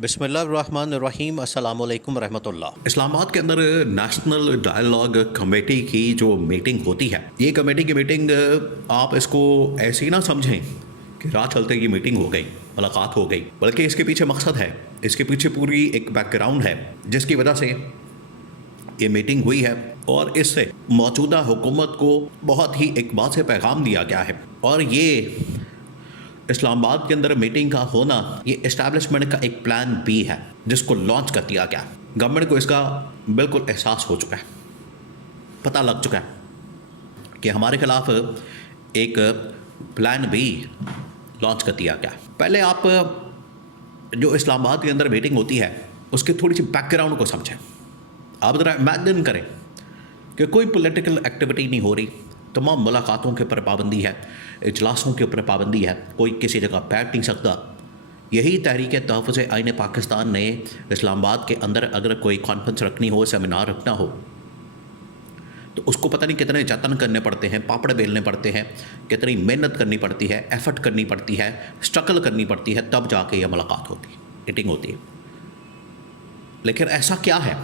बिस्मिल्लाहिर्रहमानिर्रहीम अस्सलामु अलैकुम रहमतुल्लाह। इस्लामाबाद के अंदर नेशनल डायलॉग कमेटी की जो मीटिंग होती है, ये कमेटी की मीटिंग आप इसको ऐसे ही ना समझें कि राह चलते ये मीटिंग हो गई, मुलाकात हो गई, बल्कि इसके पीछे मकसद है, इसके पीछे पूरी एक बैकग्राउंड है जिसकी वजह से ये मीटिंग हुई है और इससे मौजूदा हुकूमत को बहुत ही एक बात से पैगाम दिया गया है। और ये इस्लामाबाद के अंदर मीटिंग का होना ये इस्टेब्लिशमेंट का एक प्लान बी है जिसको लॉन्च कर दिया गया। गवर्नमेंट को इसका बिल्कुल एहसास हो चुका है, पता लग चुका है कि हमारे खिलाफ एक प्लान बी लॉन्च कर दिया गया। पहले आप जो इस्लामाबाद के अंदर मीटिंग होती है उसकी थोड़ी सी बैकग्राउंड को समझें। आप ज़रा इमेजिन करें कि कोई पॉलिटिकल एक्टिविटी नहीं हो रही, तमाम मुलाकातों के ऊपर पाबंदी है, इजलासों के ऊपर पाबंदी है, कोई किसी जगह बैठ नहीं सकता। यही तहरीक तहफ़्फ़ुज़ आइन पाकिस्तान ने इस्लामाबाद के अंदर अगर कोई कॉन्फ्रेंस रखनी हो, सेमिनार रखना हो, तो उसको पता नहीं कितने जतन करने पड़ते हैं, पापड़ बेलने पड़ते हैं, कितनी मेहनत करनी पड़ती है, एफर्ट करनी पड़ती है, स्ट्रगल करनी पड़ती है, तब जाके यह मुलाकात होती है, मीटिंग होती है। लेकिन ऐसा क्या है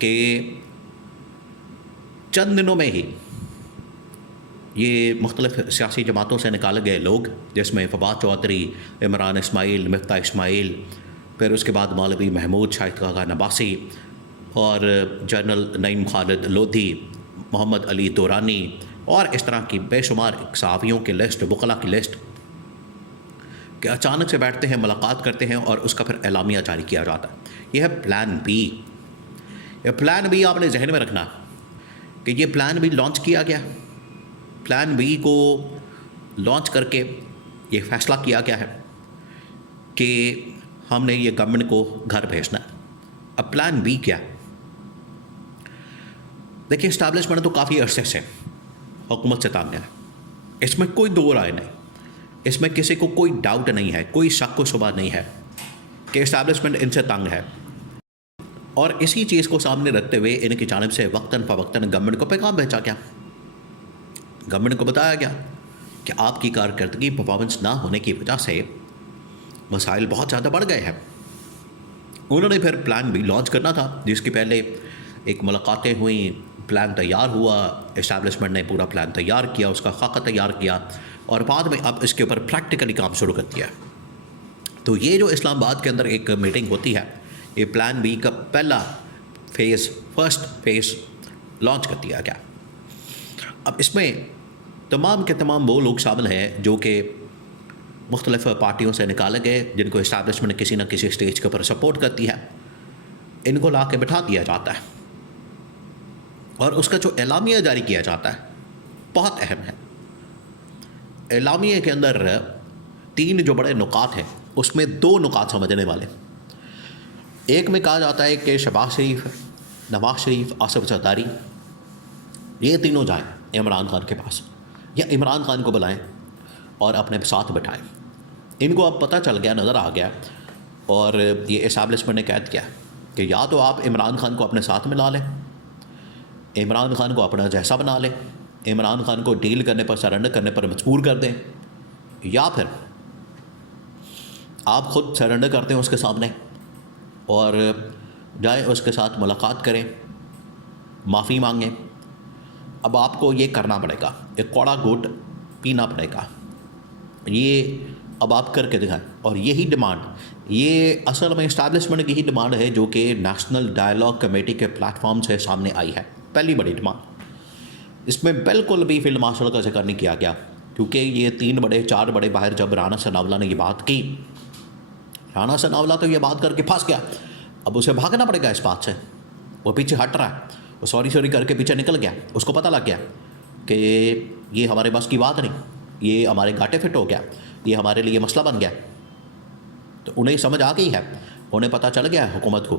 कि चंद दिनों में ही ये मुख्तलिफ़ सियासी जमातों से निकाले गए लोग, जिसमें फवाद चौधरी, इमरान इस्माइल, मिफ्ता इस्माइल, फिर उसके बाद मौलवी महमूद शाहिद काका नबासी और जनरल नईम खालिद लोधी, मोहम्मद अली दुरानी और इस तरह की बेशुमार सहाफ़ियों की लिस्ट, वकला की लिस्ट कि अचानक से बैठते हैं, मुलाकात करते हैं और उसका फिर एलामिया जारी किया जाता है। यह है प्लान बी। यह प्लान बी आपने जहन में रखना कि ये प्लान बी लॉन्च किया गया। प्लान बी को लॉन्च करके ये फ़ैसला किया गया है कि हमने ये गवर्नमेंट को घर भेजना है। अब प्लान बी क्या है? देखिए, इस्टेब्लिशमेंट तो काफ़ी अरसे से हुकूमत से तंग है, इसमें कोई दो राय नहीं, इसमें किसी को कोई डाउट नहीं है, कोई शक व शुबा नहीं है कि इस्टेब्लिशमेंट इनसे तंग है। और इसी चीज़ को सामने रखते हुए इनकी जानिब से वक्तन फ़वक्तन गवर्नमेंट को पैगाम भेजा गया। गवर्नमेंट को बताया गया कि आपकी कारकर्दगी परफॉर्मेंस ना होने की वजह से मसाइल बहुत ज़्यादा बढ़ गए हैं। उन्होंने फिर प्लान भी लॉन्च करना था, जिसकी पहले एक मुलाकातें हुई, प्लान तैयार हुआ, इस्टेब्लिशमेंट ने पूरा प्लान तैयार किया, उसका खाका तैयार किया और बाद में अब इसके ऊपर प्रैक्टिकली काम शुरू कर दिया। तो ये जो इस्लामाबाद के अंदर एक मीटिंग होती है, ये प्लान बी का पहला फर्स्ट फेज़ लॉन्च कर दिया गया। अब इसमें तमाम के तमाम वो लोग शामिल हैं जो कि मुख्तलिफ़ पार्टियों से निकाले गए, जिनको इस्टेब्लिशमेंट किसी न किसी स्टेज के ऊपर सपोर्ट करती है। इनको ला के बिठा दिया जाता है और उसका जो एलामिया जारी किया जाता है बहुत अहम है। एलामिया के अंदर 3 जो बड़े नुकात हैं, उसमें 2 नुकात समझने वाले। एक में कहा जाता है कि शहबाज शरीफ, नवाज शरीफ, आसिफ जरदारी, ये तीनों जाएं इमरान खान के पास या इमरान खान को बुलाएं और अपने साथ बिठाएं। इनको अब पता चल गया, नज़र आ गया और ये इस्टेब्लिशमेंट ने कैद किया कि या तो आप इमरान खान को अपने साथ मिला लें, इमरान खान को अपना जैसा बना लें, इमरान खान को डील करने पर, सरेंडर करने पर मजबूर कर दें, या फिर आप ख़ुद सरेंडर करते हैं उसके सामने और जाए उसके साथ मुलाकात करें, माफ़ी मांगें। अब आपको ये करना पड़ेगा, एक कौड़ा घूंट पीना पड़ेगा, ये अब आप करके दिखाएं। और यही डिमांड, ये असल में इस्टेब्लिशमेंट की ही डिमांड है जो कि नेशनल डायलॉग कमेटी के प्लेटफॉर्म से सामने आई है। पहली बड़ी डिमांड, इसमें बिल्कुल भी फील्ड मार्शल का जिक्र नहीं किया गया, क्योंकि ये 3 बड़े 4 बड़े बाहर जब राना सनावला ने ये बात की, राना सनावला तो ये बात करके फंस गया। अब उसे भागना पड़ेगा इस बात से, वो पीछे हट रहा है, वो सॉरी करके पीछे निकल गया। उसको पता लग गया कि ये हमारे बस की बात नहीं, ये हमारे घाटे फिट हो गया, ये हमारे लिए मसला बन गया। तो उन्हें समझ आ गई है, उन्हें पता चल गया है हुकूमत को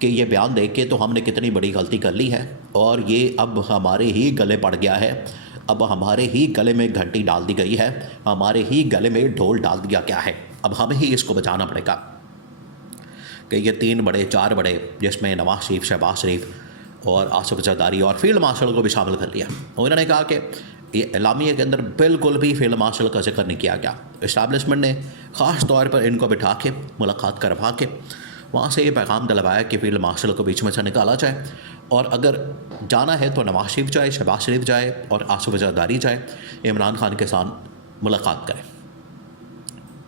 कि ये बयान देख के तो हमने कितनी बड़ी गलती कर ली है और ये अब हमारे ही गले पड़ गया है, अब हमारे ही गले में घंटी डाल दी गई है, हमारे ही गले में ढोल डाल दिया गया है। अब हमें ही इसको बचाना पड़ेगा कि ये 3 बड़े 4 बड़े, जिसमें नवाज शरीफ, शहबाज शरीफ और आसिफ जरदारी और फील्ड मार्शल को भी शामिल कर लिया। उन्होंने कहा कि ये एलामिया के अंदर बिल्कुल भी फील्ड मार्शल का जिक्र नहीं किया गया। इस्टेब्लिशमेंट ने ख़ास तौर पर इनको बिठा के मुलाकात करवा के वहाँ से ये पैगाम दिलवाया कि फील्ड मार्शल को बीच में से निकाला जाए, और अगर जाना है तो नवाज शरीफ जाए, शहबाज शरीफ जाए और आसिफ ज़रदारी जाए, इमरान खान के साथ मुलाकात करें।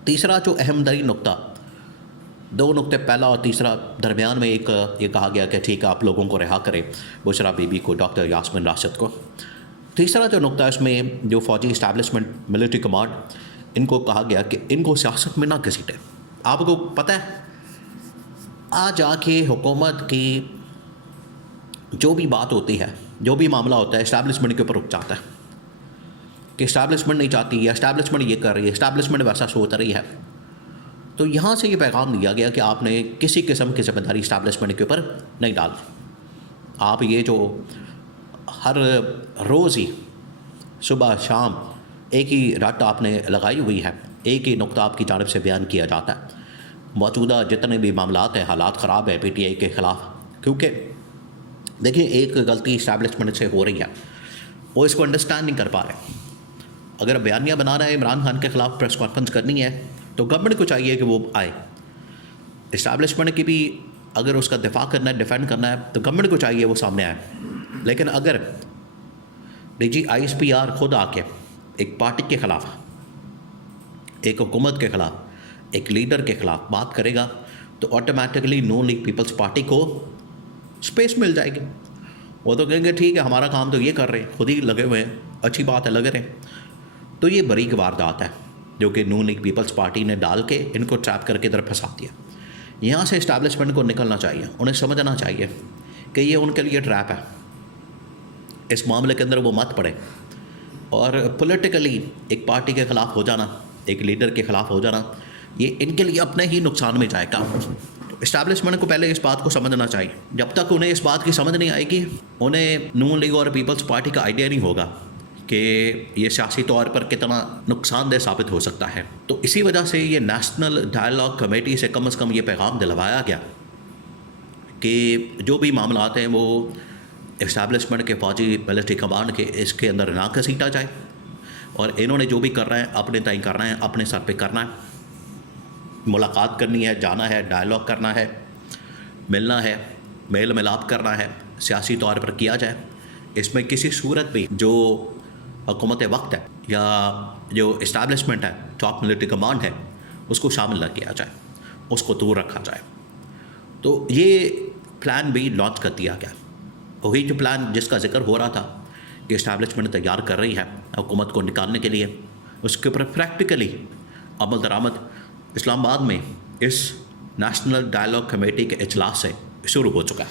तीसरा जो अहम तरीन नुक्ता, 2 नुक्ते, पहला और तीसरा दरमियान में एक ये कहा गया कि ठीक है आप लोगों को रिहा करें, बुशरा बीबी को, डॉक्टर यास्मीन राशिद को। तीसरा जो नुक्ता इसमें, जो फ़ौजी इस्टेब्लिशमेंट, मिलिट्री कमांड, इनको कहा गया कि इनको सियासत में ना घसीटें। आपको पता है आज आके हुकूमत की जो भी बात होती है, जो भी मामला होता है, इस्टेब्लिशमेंट के ऊपर रुक जाता है कि इस्टेब्लिशमेंट नहीं चाहती या इस्टेब्लिशमेंट ये कर रही है, इस्टेब्लिशमेंट वैसा सोच रही है। तो यहाँ से ये पैगाम दिया गया कि आपने किसी किस्म की जिम्मेदारी इस्टेब्लिशमेंट के ऊपर नहीं डाल। आप ये जो हर रोज़ ही सुबह शाम एक ही रट आपने लगाई हुई है, एक ही नुक्ता आपकी जानिब से बयान किया जाता है। मौजूदा जितने भी मामलात हैं, हालात ख़राब है PTI के ख़िलाफ़, क्योंकि देखिए एक गलती इस्टेब्लिशमेंट से हो रही है, वो इसको अंडरस्टैंड नहीं कर पा रहे। अगर बयानिया बना रहा है, इमरान खान के ख़िलाफ़ प्रेस कॉन्फ्रेंस करनी है, तो गवर्नमेंट को चाहिए कि वो आए। इस्टेब्लिशमेंट की भी अगर उसका दिफा करना है, डिफेंड करना है, तो गवर्नमेंट को चाहिए वो सामने आए। लेकिन अगर DG ISPR खुद आके एक पार्टी के ख़िलाफ़, एक हुकूमत के ख़िलाफ़, एक लीडर के ख़िलाफ़ बात करेगा, तो ऑटोमेटिकली नून लीग पीपल्स पार्टी को स्पेस मिल जाएगी। वो तो कहेंगे ठीक है हमारा काम तो ये कर रहे हैं, खुद ही लगे हुए हैं, अच्छी बात है, लगे रहे। तो ये बरीक वारदात है जो कि नून लीग पीपल्स पार्टी ने डाल के इनको ट्रैप करके इधर फंसा दिया। यहाँ से इस्टेब्लिशमेंट को निकलना चाहिए, उन्हें समझना चाहिए कि ये उनके लिए ट्रैप है। इस मामले के अंदर वो मत पड़े और पॉलिटिकली एक पार्टी के ख़िलाफ़ हो जाना, एक लीडर के ख़िलाफ़ हो जाना, ये इनके लिए अपने ही नुकसान में जाएगा। तो इस्टेब्लिशमेंट को पहले इस बात को समझना चाहिए। जब तक उन्हें इस बात की समझ नहीं आएगी, उन्हें नून लीग और पीपल्स पार्टी का आइडिया नहीं होगा कि ये सियासी तौर पर कितना नुकसानदेह साबित हो सकता है। तो इसी वजह से ये नेशनल डायलॉग कमेटी से कम ये पैगाम दिलवाया गया कि जो भी मामला हैं वो इस्टेब्लिशमेंट के फ़ौजी मिलिट्री कमांड के इसके अंदर ना घसीटा जाए, और इन्होंने जो भी करना है अपने तय करना है, अपने सर पे करना है। मुलाकात करनी है, जाना है, डायलॉग करना है, मिलना है, मेल मिलाप करना है, सियासी तौर पर किया जाए। इसमें किसी सूरत भी जो हुकूमत वक्त है या जो इस्टेब्लिशमेंट है, टॉप मिलिट्री कमांड है, उसको शामिल न किया जाए, उसको दूर रखा जाए। तो ये प्लान भी लॉन्च कर दिया गया। वही जो प्लान जिसका जिक्र हो रहा था कि इस्टेब्लिशमेंट तैयार कर रही है हुकूमत को निकालने के लिए, उसके ऊपर प्रैक्टिकली अमल दरामद इस्लामाबाद में इस नेशनल डायलॉग कमेटी के इजलास से शुरू हो चुका है।